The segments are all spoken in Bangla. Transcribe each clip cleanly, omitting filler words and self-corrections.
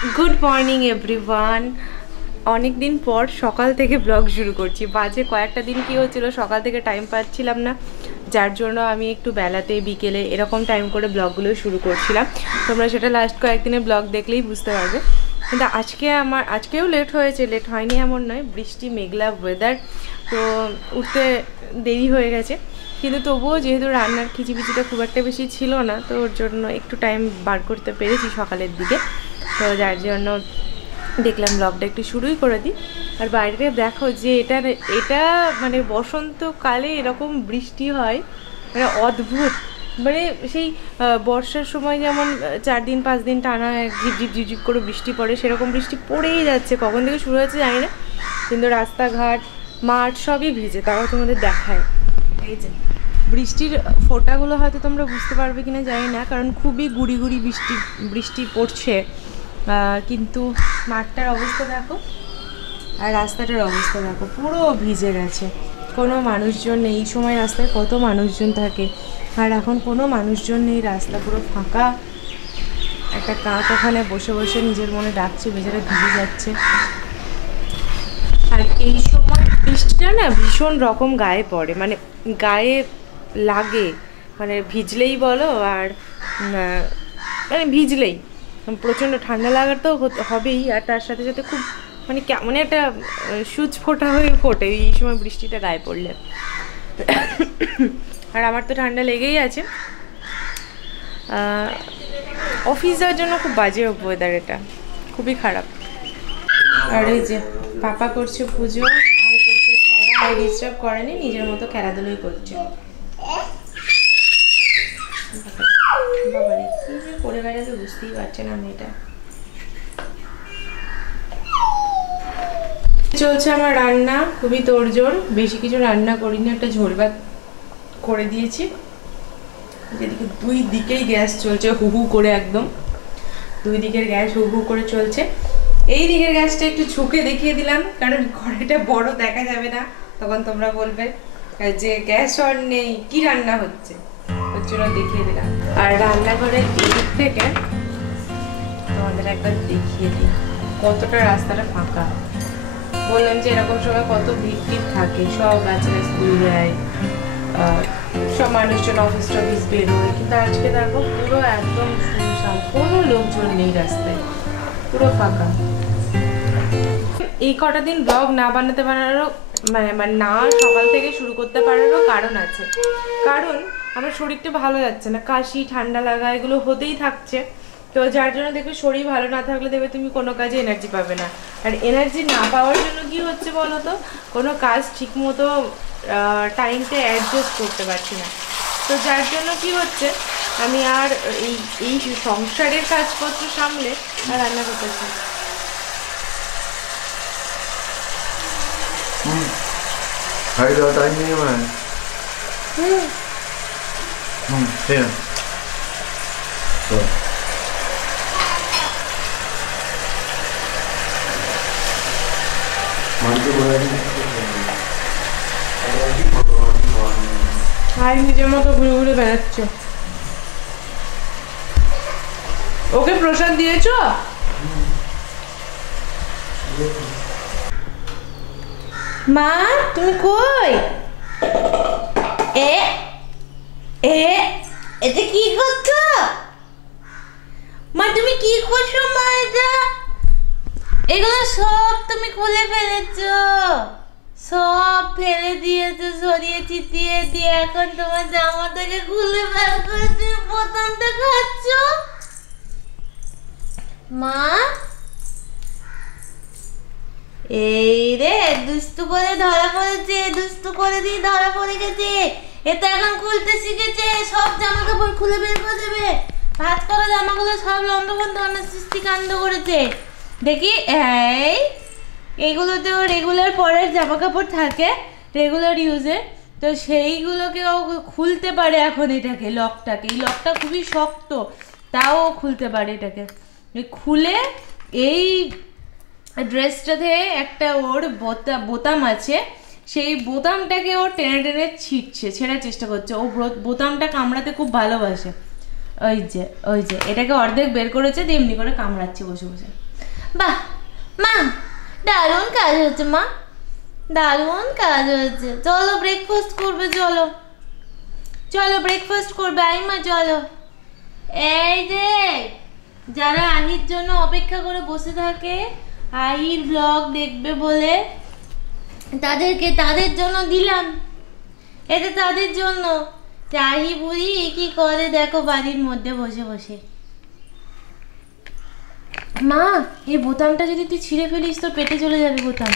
Good morning everyone. অনেক দিন পর সকাল থেকে ব্লগ শুরু করছি। বাজে কয়েকটা দিন কী হচ্ছিলো, সকাল থেকে টাইম পাচ্ছিলাম না, যার জন্য আমি একটু বেলাতে বিকেলে এরকম টাইম করে ব্লগগুলো শুরু করছিলাম। তোমরা সেটা লাস্ট কয়েকদিনের ব্লগ দেখলেই বুঝতে পারবে। কিন্তু আজকেও লেট হয়েছে, লেট হয়নি এমন নয়, বৃষ্টি মেঘলা ওয়েদার, তো উঠতে দেরি হয়ে গেছে। কিন্তু তবুও যেহেতু রান্নার খিচিবিচিটা খুব একটা বেশি ছিল না, তো ওর জন্য একটু টাইম বার করতে পেরেছি সকালের দিকে, তো যার জন্য দেখলাম ব্লগটা একটু শুরুই করে দিই। আর বাইরে দেখো যে এটা মানে বসন্তকালে এরকম বৃষ্টি হয়, মানে অদ্ভুত। মানে সেই বর্ষার সময় যেমন 4 দিন 5 দিন টানা ঝিপঝিপ ঝিপঝিপ করে বৃষ্টি পড়ে, সেরকম বৃষ্টি পড়েই যাচ্ছে। কখন থেকে শুরু হয়েছে জানি না, কিন্তু রাস্তাঘাট মাঠ সবই ভিজে। তাও তোমাদের দেখায় এই যে বৃষ্টির ফোঁটাগুলো, হয়তো তোমরা বুঝতে পারবে কিনা জানি না, কারণ খুবই গুড়ি গুড়ি বৃষ্টি পড়ছে। কিন্তু মাঠটার অবস্থা দেখো আর রাস্তাটার অবস্থা দেখো, পুরো ভিজে গেছে। কোনো মানুষজন নেই। এই সময় রাস্তায় কত মানুষজন থাকে, আর এখন কোনো মানুষজন নেই, রাস্তা পুরো ফাঁকা। একটা কাক ওখানে বসে বসে নিজের মনে ডাকছে, বেচারা ভিজে যাচ্ছে। আর এই সময় বৃষ্টিটা না ভীষণ রকম গায়ে পড়ে, মানে গায়ে লাগে, মানে ভিজলেই বলো আর মানে ভিজলেই প্রচণ্ড ঠান্ডা লাগার তো হবেই, আর তার সাথে সাথে খুব মানে কেমন একটা সূচ ফোটা হয়ে ফোটে এই সময় বৃষ্টিটা গায়ে পড়লে। আর আমার তো ঠান্ডা লেগেই আছে। অফিস যাওয়ার জন্য খুব বাজে ওয়েদার, এটা খুবই খারাপ। আর এই যে পাপা করছে পুজো, আর করছে খেলা, আর ডিস্টার্ব করেনি, নিজের মতো খেলাধুলোই করছে। বাবারে কি যে করে বেড়াবে বুঝতেই পারছে না মেয়েটা। চলছে আমার রান্না, খুবই তোড়জোড়। বেশি কিছু রান্না করিনি, একটা ঝোল ভাত করে দিয়েছি। যেদিকে দুই দিকেই গ্যাস চলছে হু হু করে, একদম দুই দিকের গ্যাস হু হু করে চলছে। এই দিকের গ্যাসটা একটু ঝুঁকে দেখিয়ে দিলাম, কারণ ঘরেটা বড়, দেখা যাবে না, তখন তোমরা বলবে যে গ্যাস অন নেই, কি রান্না হচ্ছে, ওর জন্য দেখিয়ে দিলাম। আর রান্নাঘরের দিক থেকে তোমাদের একবার দেখিয়ে দিই কতটা রাস্তাটা ফাঁকা। বললাম যে এরকম সময় কত ভিড় থাকে, সব বাচ্চারা স্কুল যায়, সব মানুষজন অফিস টফিস বেরোয়, কিন্তু আজকে দেখো পুরো একদম শুনশান, কোনো লোকজন নেই রাস্তায়, পুরো ফাঁকা। এই কটা দিন ব্লগ না বানানোরও মানে না সকাল থেকে শুরু করতে পারারও কারণ আছে, কারণ আমার শরীরটা ভালো যাচ্ছে না, কাশি ঠান্ডা লাগা এগুলো হতেই থাকছে। তো যার জন্য দেখবে শরীর ভালো না থাকলে দেখবে তুমি কোনো কাজে এনার্জি পাবে না। আর এনার্জি না পাওয়ার জন্য কি হচ্ছে বলো তো, কোনো কাজ ঠিক মতো টাইমটা অ্যাডজাস্ট করতে পারছি না। তো যার জন্য কি হচ্ছে, আমি আর এই সংসারের কাজপত্র সামলে আর রান্না করতেছি। Thấy rồi tay như mà. Thế à? Rồi. আর নিজের মতো ঘুরে ঘুরে বেড়াচ্ছে। ওকে প্রসাদ দিয়েছো? মা তুমি কই? এটা কি করছো মা? তুমি কি করছো মা? এগুলো সব তুমি খুলে ফেলেছো, সব ফেলে দিয়েছো, সরিয়ে চিতিয়ে দিয়ে এখন তোমার জামাটাকে খুলে বের করে তুমি বোতামটা খাচ্ছ। মা এই রে, দুষ্টু করে ধরা পড়েছে, দুষ্টু করে দিয়ে ধরা পড়ে গেছে। এটা এখন খুলতে শিখেছে, সব জামা কাপড় খুলে বের করে দেবে। ভাঁজ করা জামাগুলো সব লন্ডভন্ড সৃষ্টি কাণ্ড করেছে। দেখি এইগুলোতে ও রেগুলার পরের জামা কাপড় থাকে, রেগুলার ইউজে, তো সেইগুলোকে ও খুলতে পারে এখন। এটাকে লকটাকে, এই লকটা খুবই শক্ত, তাও ও খুলতে পারে এটাকে। খুলে এই ড্রেসটাতে একটা ওর বোতাম আছে, সেই বোতামটাকে ও টেনে টেনে ছেঁড়ার চেষ্টা করছে। ও বোতামটা কামড়াতে খুব ভালোবাসে। ওই যে এটাকে অর্ধেক বের করেছে দিয়ে এমনি করে কামড়াচ্ছে বসে বসে। বাহ মা, দারুণ কাজ হচ্ছে মা, দারুণ কাজ হচ্ছে। চলো ব্রেকফাস্ট করবে, চলো চলো ব্রেকফাস্ট করবে। আই মা চলো। এই যে যারা আহির জন্য অপেক্ষা করে বসে থাকে, আহির ব্লগ দেখবে বলে, তাদের জন্য দিলাম এটা, তাদের জন্য। আহি বুড়ি কি করে দেখো বাড়ির মধ্যে বসে বসে। মা এই বোতামটা যদি তুই ছিঁড়ে ফেলিস তো পেটে চলে যাবে বোতাম।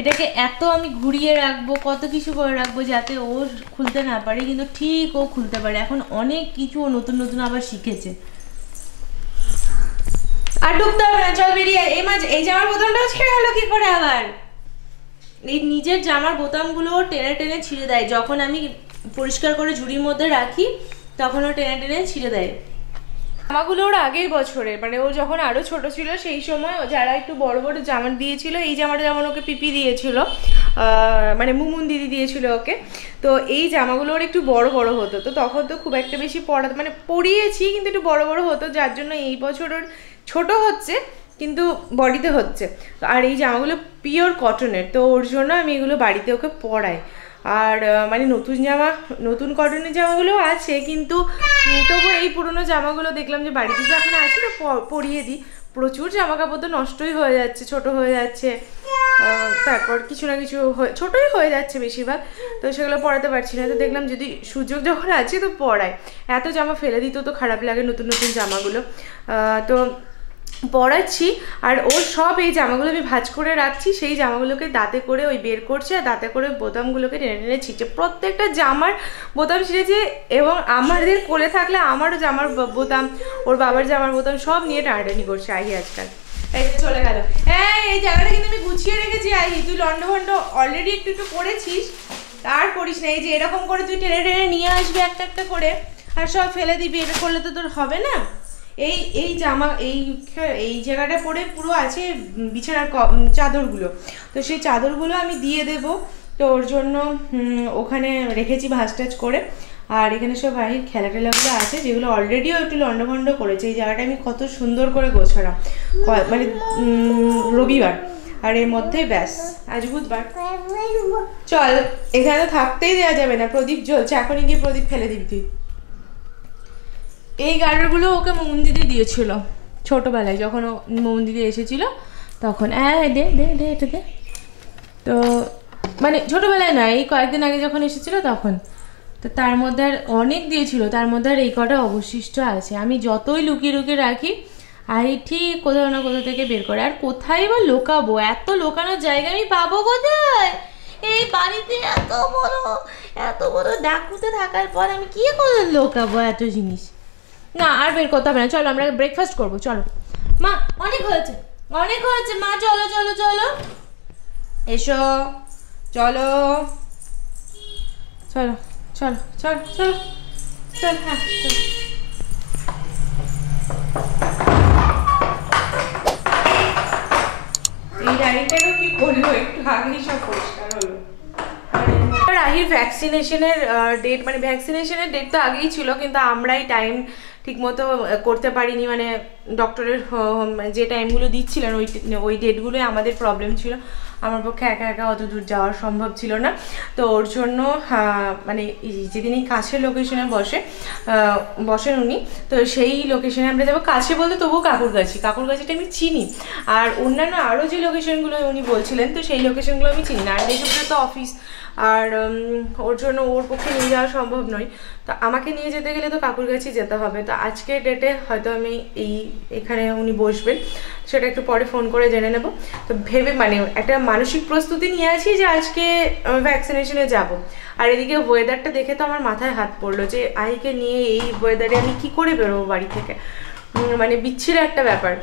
এটাকে এত আমি ঘুরিয়ে রাখবো, কত কিছু করে রাখবো যাতে ও খুলতে না পারে, কিন্তু ঠিক ও খুলতে পারে। এখন অনেক কিছু ও নতুন নতুন আবার শিখেছে। আর ঢুকতে হবে না, চল বেরিয়ে। এই জামার বোতামটাও ছেড়ে গেলো কি করে আবার? এই নিজের জামার বোতামগুলো টেনে টেনে ছিঁড়ে দেয়। যখন আমি পরিষ্কার করে ঝুড়ির মধ্যে রাখি তখন ও টেনে টেনে ছিঁড়ে দেয়। জামাগুলো ওর আগের বছরে, মানে ও যখন আরো ছোট ছিল সেই সময় যারা একটু বড় বড় জামা দিয়েছিল, এই জামাটা যেমন ওকে পিপি দিয়েছিল, মানে মুমুন দিদি দিয়েছিল ওকে, তো এই জামাগুলো ওর একটু বড় বড় হতো, তো তখন তো খুব একটা বেশি মানে পরিয়েছি কিন্তু একটু বড় বড় হতো, যার জন্য এই বছর ওর ছোট হচ্ছে কিন্তু বডিতে হচ্ছে। আর এই জামাগুলো পিওর কটনের, তো ওর জন্য আমি এগুলো বাড়িতে ওকে পরাই। আর মানে নতুন কটনের জামাগুলো আছে, কিন্তু তবু এই পুরোনো জামাগুলো দেখলাম যে বাড়িতে যখন আছি তো পরিয়ে দিই। প্রচুর জামা কাপড় তো নষ্টই হয়ে যাচ্ছে, ছোট হয়ে যাচ্ছে, তারপর কিছু না কিছু ছোটই হয়ে যাচ্ছে বেশিরভাগ, তো সেগুলো পরাতে পারছি না। তো দেখলাম যদি সুযোগ যখন আছে তো পরাই। এত জামা ফেলে দিত তো খারাপ লাগে নতুন নতুন জামাগুলো, তো পরাচ্ছি। আর ওর সব এই জামাগুলো আমি ভাঁজ করে রাখছি, সেই জামাগুলোকে দাঁতে করে ওই বের করছে আর দাঁতে করে বোতামগুলোকে টেনে টেনে ছিঁড়ছে। প্রত্যেকটা জামার বোতাম ছিঁড়েছে, এবং আমাদের কোলে থাকলে আমারও জামার বোতাম, ওর বাবার জামার বোতাম সব নিয়ে টানাটানি করছে আহি আজকাল। এই যে চলে গেল। এই জায়গাটা কিন্তু আমি গুছিয়ে রেখেছি আহি, তুই লন্ডভন্ড অলরেডি একটু একটু করেছিস, আর করিস না। এই যে এরকম করে তুই টেনে টেনে নিয়ে আসবি একটা একটা করে, আর সব ফেলে দিবি। এটা করলে তো তোর হবে না। এই জামা এই জায়গাটা পরে পুরো আছে বিছানার চাদরগুলো, তো সেই চাদরগুলো আমি দিয়ে দেব। তো ওর জন্য ওখানে রেখেছি ভাঁজ টাজ করে। আর এখানে সব বাড়ির খেলা টেলাগুলো আছে যেগুলো অলরেডিও একটু লন্ডভন্ড করেছে। এই জায়গাটা আমি কত সুন্দর করে গোছালাম, মানে রবিবার, আর এর মধ্যেই ব্যাস আজ বুধবার। চল, এখানে তো থাকতেই দেওয়া যাবে না, প্রদীপ জ্বলছে, এখনই গিয়ে প্রদীপ ফেলে দিবি তুই। এই গার্ডারগুলো ওকে মোমন দিদি দিয়েছিল ছোটোবেলায়, যখন ও মোমন দিদি এসেছিল তখন। দে দে দে এটা দে। তো মানে ছোটোবেলায় না, এই কয়েকদিন আগে যখন এসেছিল তখন। তো তার মধ্যে আর অনেক দিয়েছিল, তার মধ্যে আর এই কটা অবশিষ্ট আছে। আমি যতই লুকিয়ে লুকিয়ে রাখি, আর ঠিক কোথাও না কোথাও থেকে বের করে। আর কোথায় বা লোকাবো? এত লোকানোর জায়গা আমি পাবো কোথায়? এই বাড়িতে এত বড় ডাকুতে থাকার পর আমি কি করে লোকাবো এত জিনিস? না, আর বের করতে হবে না, চলো আমরা ব্রেকফাস্ট করবো। চলো মা, অনেক হয়েছে মা, চলো চলো চলো, এসো, চলো চলো চলো চলো চলো চল। হ্যাঁ চলো। এই ডায়েরিটাও কি করলো, একটু আগেই সব পরিষ্কার হলো। আহির ভ্যাকসিনেশনের ডেট, মানে ভ্যাকসিনেশনের ডেট তো আগেই ছিল, কিন্তু আমরাই টাইম ঠিকমতো করতে পারিনি। মানে ডক্টরের যে টাইমগুলো দিচ্ছিলেন ওই ডেটগুলোই আমাদের প্রবলেম ছিল। আমার পক্ষে একা একা অত দূর যাওয়া সম্ভব ছিল না। তো ওর জন্য মানে যেদিনই কাছের লোকেশনে বসেন উনি, তো সেই লোকেশনে আমরা যাবো। কাছে বলতে তবুও কাকুরগাছিটা আমি চিনি, আর অন্যান্য আরও যে লোকেশনগুলো উনি বলছিলেন তো সেই লোকেশনগুলো আমি চিনি না। আর এইসবগুলো তো অফিস, আর ওর জন্য ওর পক্ষে নিয়ে যাওয়া সম্ভব নয়। তো আমাকে নিয়ে যেতে গেলে তো কাকুরগাছি যেতে হবে। তো আজকের ডেটে হয়তো আমি এখানে উনি বসবেন, সেটা একটু পরে ফোন করে জেনে নেব। তো ভেবে মানে একটা মানসিক প্রস্তুতি নিয়ে আছি যে আজকে ভ্যাকসিনেশনে যাব। আর এদিকে ওয়েদারটা দেখে তো আমার মাথায় হাত পড়লো যে আহিকে নিয়ে এই ওয়েদারে আমি কি করে বেরোবো বাড়ি থেকে। মানে বিচ্ছিরি একটা ব্যাপার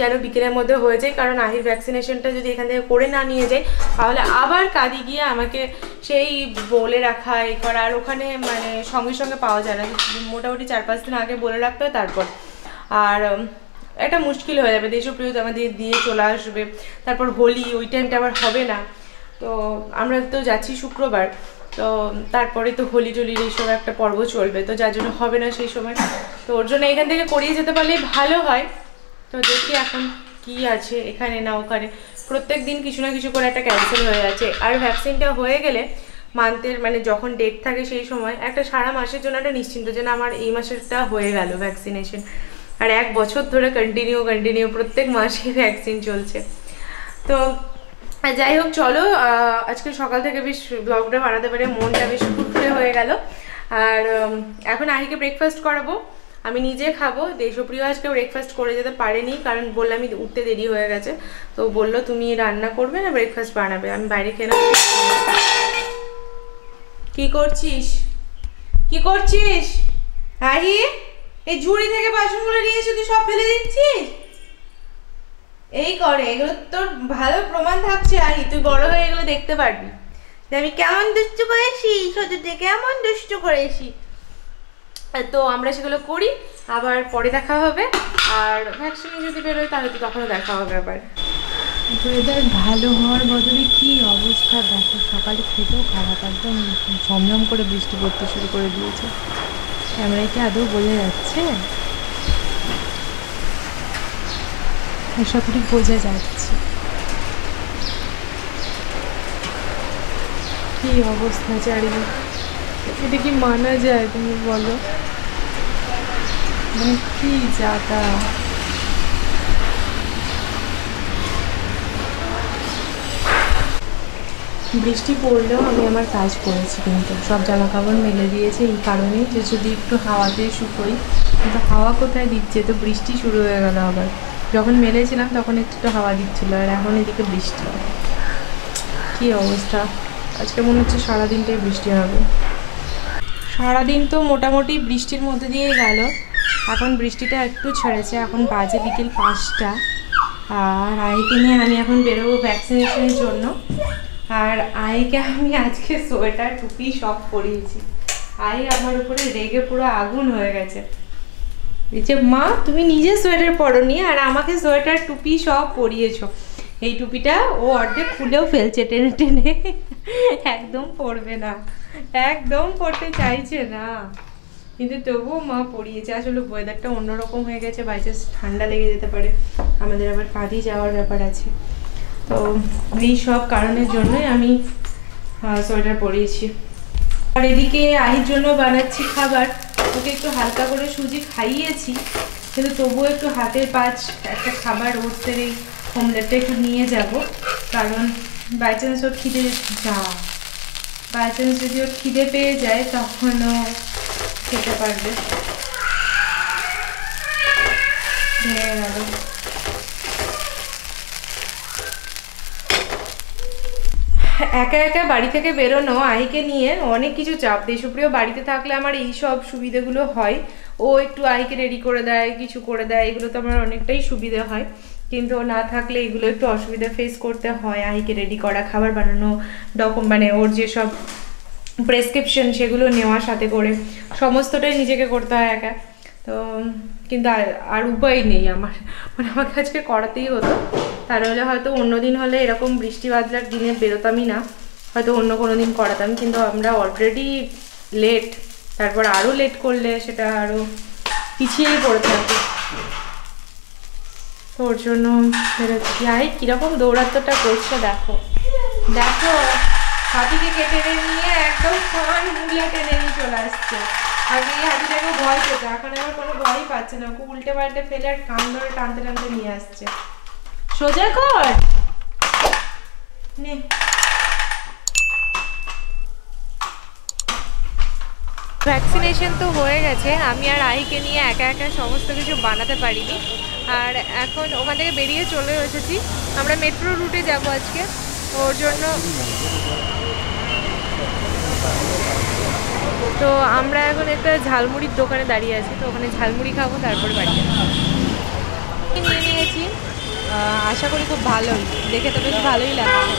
যেন বিকেলের মধ্যে হয়ে যায়, কারণ আহির ভ্যাকসিনেশনটা যদি এখান থেকে করে না নিয়ে যায় তাহলে আবার কাঁদি গিয়ে আমাকে সেই বলে রাখা এই করা, আর ওখানে মানে সঙ্গে সঙ্গে পাওয়া যায় না, মোটামুটি 4-5 দিন আগে বলে রাখতে হয় তারপর। আর একটা মুশকিল হয়ে যাবে, দেশপ্রিয় আমাদের দিয়ে চলে আসবে, তারপর হোলি ওই টাইমটা আবার হবে না। তো আমরা তো যাচ্ছি শুক্রবার, তো তারপরে তো হোলি টোলির এইসব একটা পর্ব চলবে, তো যার জন্য হবে না সেই সময়। তো ওর জন্য এখান থেকে করিয়ে যেতে পারলেই ভালো হয়। তো দেখি এখন কি আছে এখানে না ওখানে, প্রত্যেক দিন কিছু না কিছু করে একটা ক্যান্সেল হয়ে যাচ্ছে। আর ভ্যাকসিনটা হয়ে গেলে মান্থের মানে যখন ডেট থাকে সেই সময় একটা সারা মাসের জন্য একটা নিশ্চিন্ত যে না আমার এই মাসেরটা হয়ে গেল ভ্যাকসিনেশন। আর 1 বছর ধরে কন্টিনিউ প্রত্যেক মাসে ভ্যাকসিন চলছে। তো যাই হোক চলো, আজকে সকাল থেকে বেশ ব্লগটা বানাতে পারে মনটা বেশ খুশি হয়ে গেল। আর এখন আহিকে ব্রেকফাস্ট করাবো, আমি নিজে খাবো। দেশপ্রিয় আজকে ব্রেকফাস্ট করে যেতে পারেনি, কারণ বললাম আমি উঠতে দেরি হয়ে গেছে। তো বললো তুমি রান্না করবে না ব্রেকফাস্ট বানাবে, আমি বাইরে খেয়ে নেবো। কি করছিস কি করছিস আহি? এই ঝুড়ি থেকে বাসনগুলো নিয়ে এসে তুই সব ফেলে দিচ্ছিস? এই করে এগুলো তোর ভালো প্রমাণ থাকছে আহি, তুই বড় হয়ে এগুলো দেখতে পারবি যে আমি কেমন দুষ্টু করেছি, ছোটতে কেমন দুষ্টু করেছি। তো আমরা সেগুলো করি, আবার পরে দেখা হবে। আর ভ্যাকসিন যদি বেরোয় তাহলে তো তখনও দেখা হবে আবার। ওয়েদার ভালো হওয়ার বদলে কি অবস্থা দেখো, সকালে খেতেও খারাপ, একদম ঝমঝম করে বৃষ্টি পড়তে শুরু করে দিয়েছে। ক্যামেরায় কি আদৌ বোঝা যাচ্ছে? সঠিক বোঝা যাচ্ছে। কি অবস্থা চারিদিকে, এটা কি মানা যায় তুমি বলো? মানে কি যাতা। বৃষ্টি পড়লেও আমি আমার কাজ করেছি, কিন্তু সব জামা কাপড় মেলে দিয়েছে এই কারণে যে যদি একটু হাওয়াতে শুকোই, কিন্তু হাওয়া কোথায় দিচ্ছে, তো বৃষ্টি শুরু হয়ে গেল আবার। যখন মেলেছিলাম তখন একটু হাওয়া দিচ্ছিল, আর এখন এদিকে বৃষ্টি। কি অবস্থা, আজকে মনে হচ্ছে সারাদিনটাই বৃষ্টি হবে। সারাদিন তো মোটামুটি বৃষ্টির মধ্যে দিয়েই গেল, এখন বৃষ্টিটা একটু ছেড়েছে। এখন বাজে বিকেল 5টা, আর আইকে নিয়ে আমি এখন বেরোবো ভ্যাকসিনেশনের জন্য। আর আইকে আমি আজকে সোয়েটার টুপি সব পরিয়েছি। আই আমার উপরে রেগে পুরো আগুন হয়ে গেছে, যে মা তুমি নিজে সোয়েটার পরোনি আর আমাকে সোয়েটার টুপি সব পরিয়েছো। এই টুপিটা ও অর্ধেক খুলেও ফেলছে টেনে টেনে, একদম পরবে না, একদম পরতে চাইছে না, কিন্তু তবুও মা পরিয়েছে। আসলে ওয়েদারটা অন্যরকম হয়ে গেছে, বাই চান্স ঠান্ডা লেগে যেতে পারে, আমাদের আবার কাজে যাওয়ার ব্যাপার আছে। তো এই সব কারণের জন্যই আমি সোয়েটার পরিয়েছি। আর এদিকে আহির জন্য বানাচ্ছি খাবার। ওকে একটু হালকা করে সুজি খাইয়েছি, কিন্তু তবুও একটু হাতের পাঁচ একটা খাবার ওটসের এই অমলেটটা একটু নিয়ে যাব, কারণ বাই চান্স ওর যদি ওর খিদে পেয়ে যায় তখনও খেতে পারবে। ভেঙে গেল। একা একা বাড়ি থেকে বেরোনো আহিকে নিয়ে অনেক কিছু চাপ। দেশপ্রিয় বাড়িতে থাকলে আমার এই সব সুবিধাগুলো হয়, ও একটু আহিকে রেডি করে দেয়, কিছু করে দেয়, এগুলো তো আমার অনেকটাই সুবিধা হয়। কিন্তু ও না থাকলে এগুলো একটু অসুবিধা ফেস করতে হয়। আহিকে রেডি করা, খাবার বানানো, মানে ওর যেসব প্রেসক্রিপশন সেগুলো নেওয়া সাথে করে, সমস্তটাই নিজেকে করতে হয় একা। তো কিন্তু আর উপায় নেই আমার, মানে আমাকে আজকে করাতেই হতো। তাহলে হয়তো অন্যদিন হলে এরকম বৃষ্টি বাদলার দিনে বেরোতামই না, হয়তো অন্য কোনো দিন করাতাম, কিন্তু আমরা অলরেডি লেট, তারপর আরও লেট করলে সেটা আরও পিছিয়েই পড়ে থাকবে। তো ওর জন্য বেরোচ্ছি। আই কীরকম দৌড়াত্মটা করছে দেখো দেখো, হাতিকে কেটে নিয়ে একদম সমান মুগলে টেনে নিয়ে চলে আসছে। আগে এই হাতিটাকে ভয় পেত, এখন আমার কোনো ভয়ই পাচ্ছে না, ওকে উল্টে পাল্টে ফেলে আর কান ধরে টানতে টানতে নিয়ে আসছে। সোজা কর নে। ভ্যাকসিনেশন তো হয়ে গেছে, আমি আর আহিকে নিয়ে একা একা সমস্ত কিছু বানাতে পারিনি। আর এখন ওখান থেকে বেরিয়ে চলে এসেছি, আমরা মেট্রো রুটে যাব আজকে। ওর জন্য তো আমরা এখন একটা ঝালমুড়ির দোকানে দাঁড়িয়ে আছি, তো ওখানে ঝালমুড়ি খাবো, তারপর বাড়ি যাবো। নিয়ে নিয়েছি, আশা করি খুব ভালোই, দেখে তো বেশ ভালোই লাগছে।